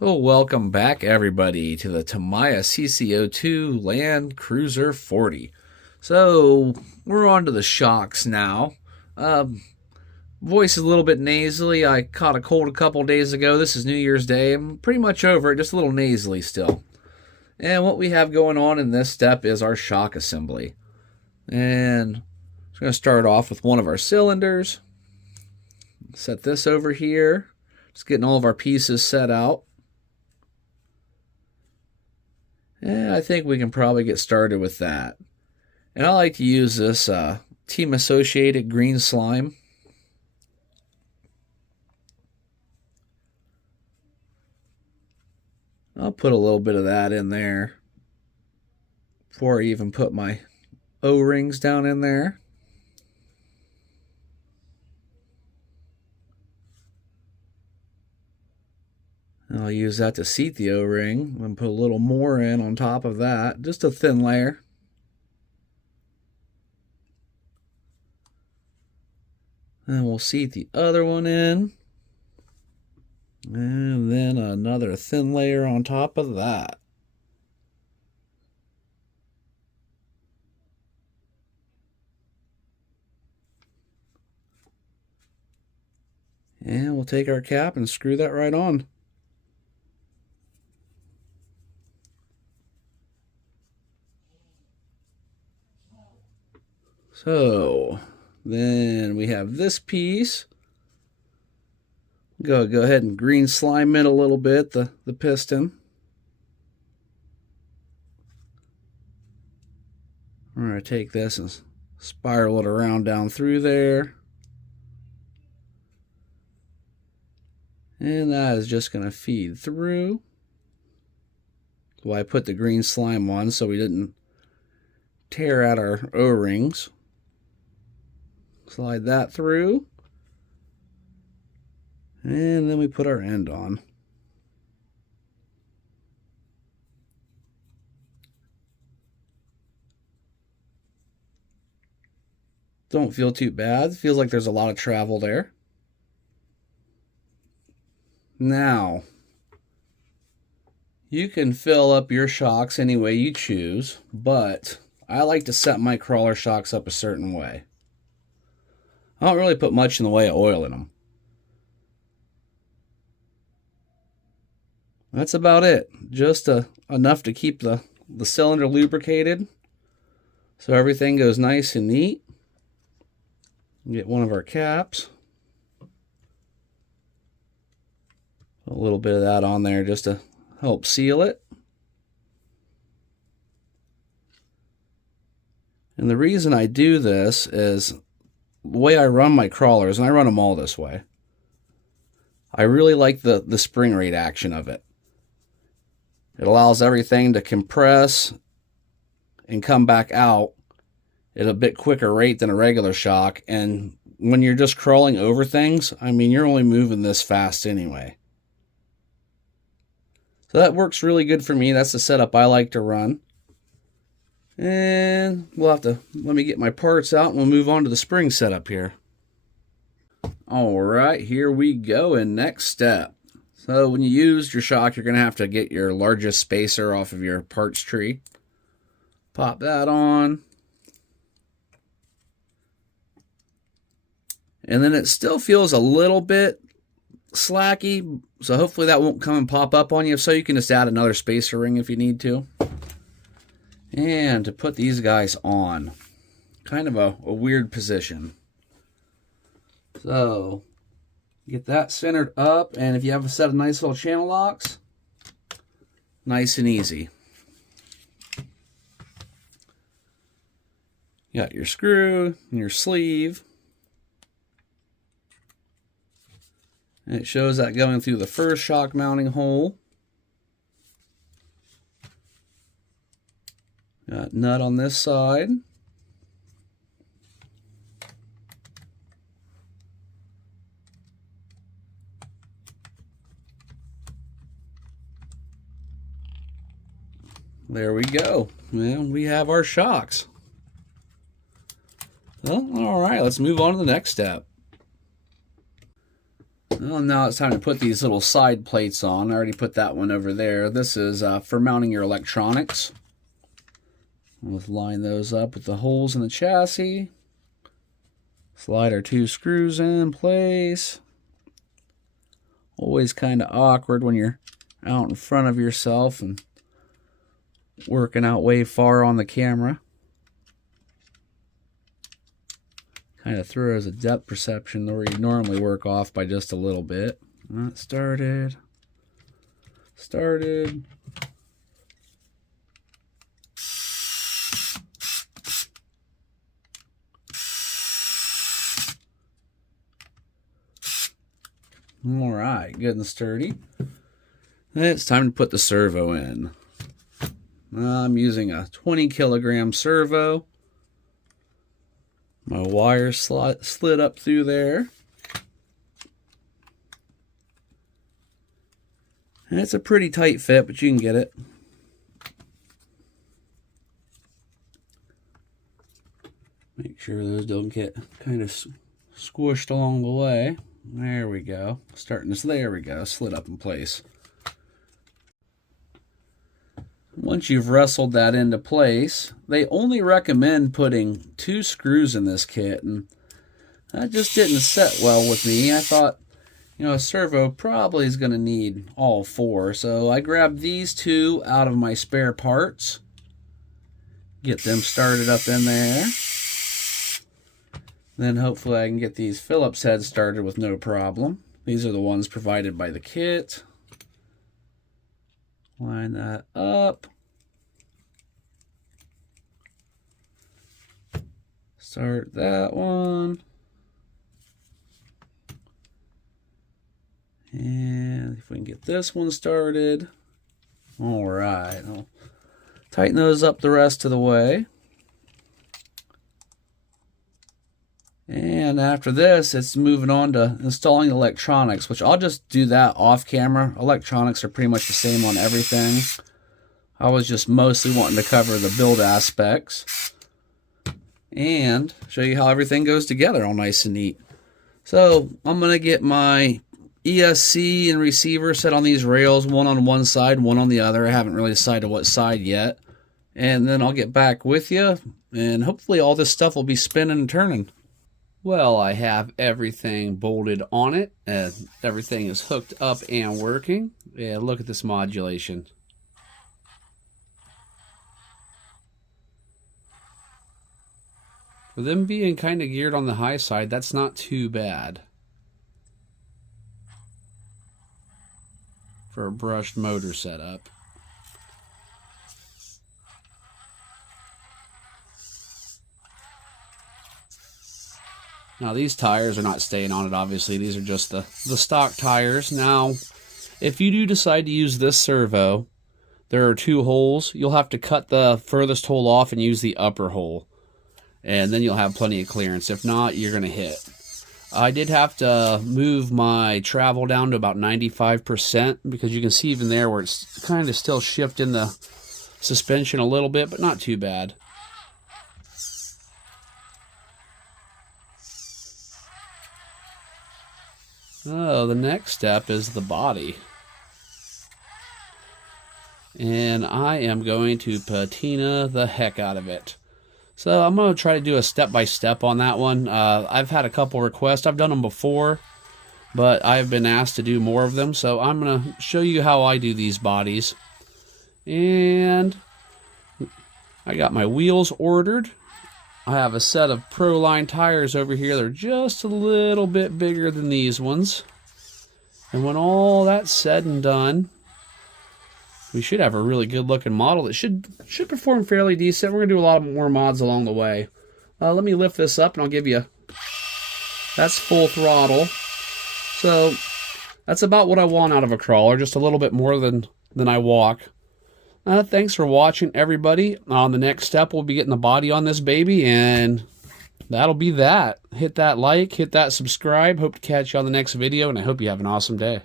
Well, welcome back, everybody, to the Tamiya CC-02 Land Cruiser 40. So, we're on to the shocks now. Voice is a little bit nasally. I caught a cold a couple days ago. This is New Year's Day. I'm pretty much over it, just a little nasally still. And what we have going on in this step is our shock assembly. And we're going to start off with one of our cylinders. Set this over here. Just getting all of our pieces set out. And I think we can probably get started with that. And I like to use this team associated green slime. I'll put a little bit of that in there before I even put my O-rings down in there. I'll use that to seat the O-ring and put a little more in on top of that, just a thin layer. And we'll seat the other one in. And then another thin layer on top of that. And we'll take our cap and screw that right on. So then we have this piece. Go ahead and green slime in a little bit, the piston. We're going to take this and spiral it around down through there. And that is just going to feed through. So I put the green slime on so we didn't tear out our O-rings. Slide that through. And then we put our end on. Don't feel too bad. Feels like there's a lot of travel there. Now, you can fill up your shocks any way you choose, but I like to set my crawler shocks up a certain way. I don't really put much in the way of oil in them. That's about it. Just enough to keep the cylinder lubricated so everything goes nice and neat. Get one of our caps. A little bit of that on there just to help seal it. And the reason I do this is the way I run my crawlers, and I run them all this way, I really like the spring rate action of it. It allows everything to compress and come back out at a bit quicker rate than a regular shock. And when you're just crawling over things, I mean, you're only moving this fast anyway. So that works really good for me. That's the setup I like to run. And we'll have to, let me get my parts out and we'll move on to the spring setup here. All right, here we go. And next step. So when you use your shock, you're going to have to get your largest spacer off of your parts tree. Pop that on. And then it still feels a little bit slacky, so hopefully that won't come and pop up on you. So you can just add another spacer ring if you need to. And to put these guys on, kind of a weird position. So get that centered up, and if you have a set of nice little channel locks, nice and easy. You got your screw and your sleeve. And it shows that going through the first shock mounting hole. Got nut on this side. There we go. And we have our shocks. Well, all right, let's move on to the next step. Well, now it's time to put these little side plates on. I already put that one over there. This is for mounting your electronics. We'll line those up with the holes in the chassis. Slide our 2 screws in place. Always kind of awkward when you're out in front of yourself and working out way far on the camera. Kind of throws a depth perception where you normally work off by just a little bit. That started. All right, good and sturdy. It's time to put the servo in. I'm using a 20 kilogram servo. My wire slid up through there. And it's a pretty tight fit, but you can get it. Make sure those don't get kind of squished along the way. There we go. There we go. Slid up in place. Once you've wrestled that into place, they only recommend putting 2 screws in this kit, and that just didn't set well with me. I thought, a servo probably is going to need all 4, so I grabbed these 2 out of my spare parts. Get them started up in there. Then hopefully I can get these Phillips heads started with no problem. These are the ones provided by the kit. Line that up. Start that one. And if we can get this one started. All right. I'll tighten those up the rest of the way. And after this, it's moving on to installing electronics, which I'll just do that off camera. Electronics are pretty much the same on everything. I was just mostly wanting to cover the build aspects and show you how everything goes together all nice and neat. So I'm going to get my ESC and receiver set on these rails, one on one side, one on the other. I haven't really decided what side yet. And then I'll get back with you, and hopefully all this stuff will be spinning and turning. Well, I have everything bolted on it, and everything is hooked up and working. Yeah, look at this modulation. For them being kind of geared on the high side, that's not too bad for a brushed motor setup. Now these tires are not staying on it, obviously. These are just the stock tires. Now, if you do decide to use this servo, there are 2 holes. You'll have to cut the furthest hole off and use the upper hole. And then you'll have plenty of clearance. If not, you're going to hit. I did have to move my travel down to about 95% because you can see even there where it's kind of still shifting the suspension a little bit, but not too bad. Oh, the next step is the body. And I am going to patina the heck out of it. So I'm going to try to do a step-by-step on that one. I've had a couple requests. I've done them before, but I've been asked to do more of them. So I'm going to show you how I do these bodies. And I got my wheels ordered. I have a set of Pro-Line tires over here. They're just a little bit bigger than these ones. And when all that's said and done, we should have a really good looking model that should perform fairly decent. We're going to do a lot more mods along the way. Let me lift this up and I'll give you... That's full throttle. So that's about what I want out of a crawler, just a little bit more than I walk. Thanks for watching, everybody. On the next step, we'll be getting the body on this baby, and that'll be that. Hit that like, hit that subscribe. Hope to catch you on the next video, and I hope you have an awesome day.